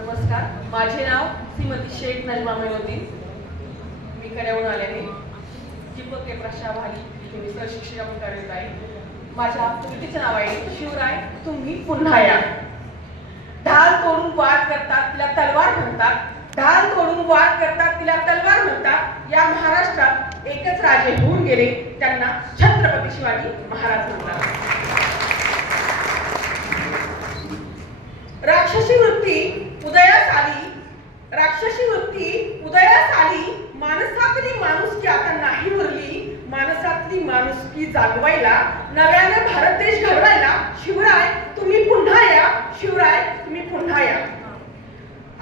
नमस्कार. माझे नाव श्रीमती शेख नजमा मेहनुद्दीन मी कड्याहून आल्याने दीपक केप्रशा भाली इथे मी सहशिक्षिका म्हणून कार्यरत आहे. माझ्या कृतीचं नाव आहे शिवराय. तुम्ही पुन्हा या. ढाल तोडून वाद करतात तिला तलवार म्हणतात. ढाल तोडून वाद करतात तिला तलवार म्हणतात. या महाराष्ट्रात एकच राजे होऊन गेले त्यांना छत्रपती शिवाजी महाराज म्हणतात. राक्षसी वृत्ती राक्षसी वृत्ती उदयास आली माणसातली माणुसकी आता नाही उरली माणसातली माणुसकी जागवायला नव्याने भारत देश घडवायला शिवराय तुम्ही पुन्हा या. शिवराय तुम्ही पुन्हा या.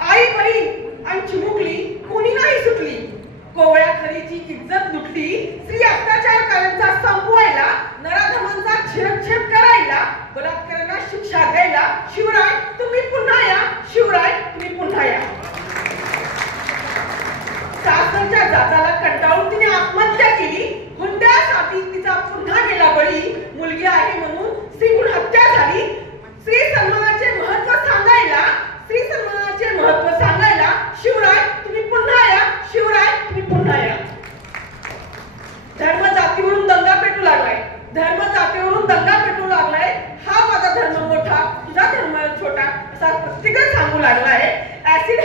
आई बहीण आणि चिमुकली कोणी नाही सुटली. कोवळ्या खरीची इज्जत लुटली. स्त्री अत्याचारकारांचा संपवायला नराधमांचा छेदछेद करायला बलात्कारांना शिक्षा द्यायला शिवराय तुम्ही पुन्हा या. शिवराय तुम्ही पुन्हा या. सासूच्या जाताला कंटाळून तिने आत्महत्या केली. हुंड्यासाठी तिचा पुन्हा गेला बळी. मुलगी आहे म्हणून स्त्रीगुण हत्या झाली. स्त्री सन्मानाचे महत्त्व सांगायला स्त्री सन्मानाचे महत्त्व सांगायला शिवराय तुम्ही पुन्हा या. शिवराय तुम्ही पुन्हा या. धर्म जातीवरून दंगा पेटू लागलाय. धर्म जातीवरून दंगा पेटू लागलाय. हा माझा धर्म मोठा तुझा धर्म छोटा असा प्रत्येकच सांगू लागला आहे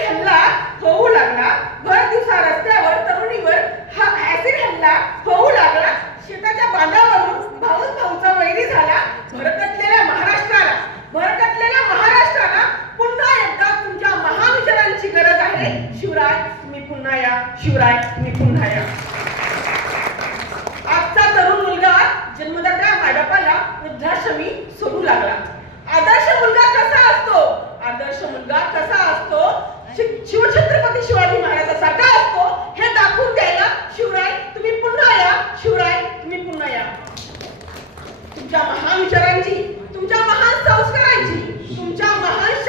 हल्ला होऊ लागला भर दिवसा रस्त्यावर तरुणीवर हा ऍसिड हल्ला होऊ लागला. शेताच्या बांधावरून भाऊच भाऊचा वैरी झाला भरकटलेल्या महाराष्ट्राला. भरकटलेल्या महाराष्ट्राला पुन्हा एकदा तुमच्या महाविचारांची गरज आहे. शिवराय तुम्ही पुन्हा या. शिवराय तुम्ही पुन्हा या. आजचा तरुण मुलगा जन्मदात्या मायबापाला वृद्धाश्रमी सोडू लागला. आदर्श मुलगा कसा असतो? आदर्श मुलगा कसा तुमच्या महान विचारांची तुमच्या महान संस्कारांची तुमच्या महान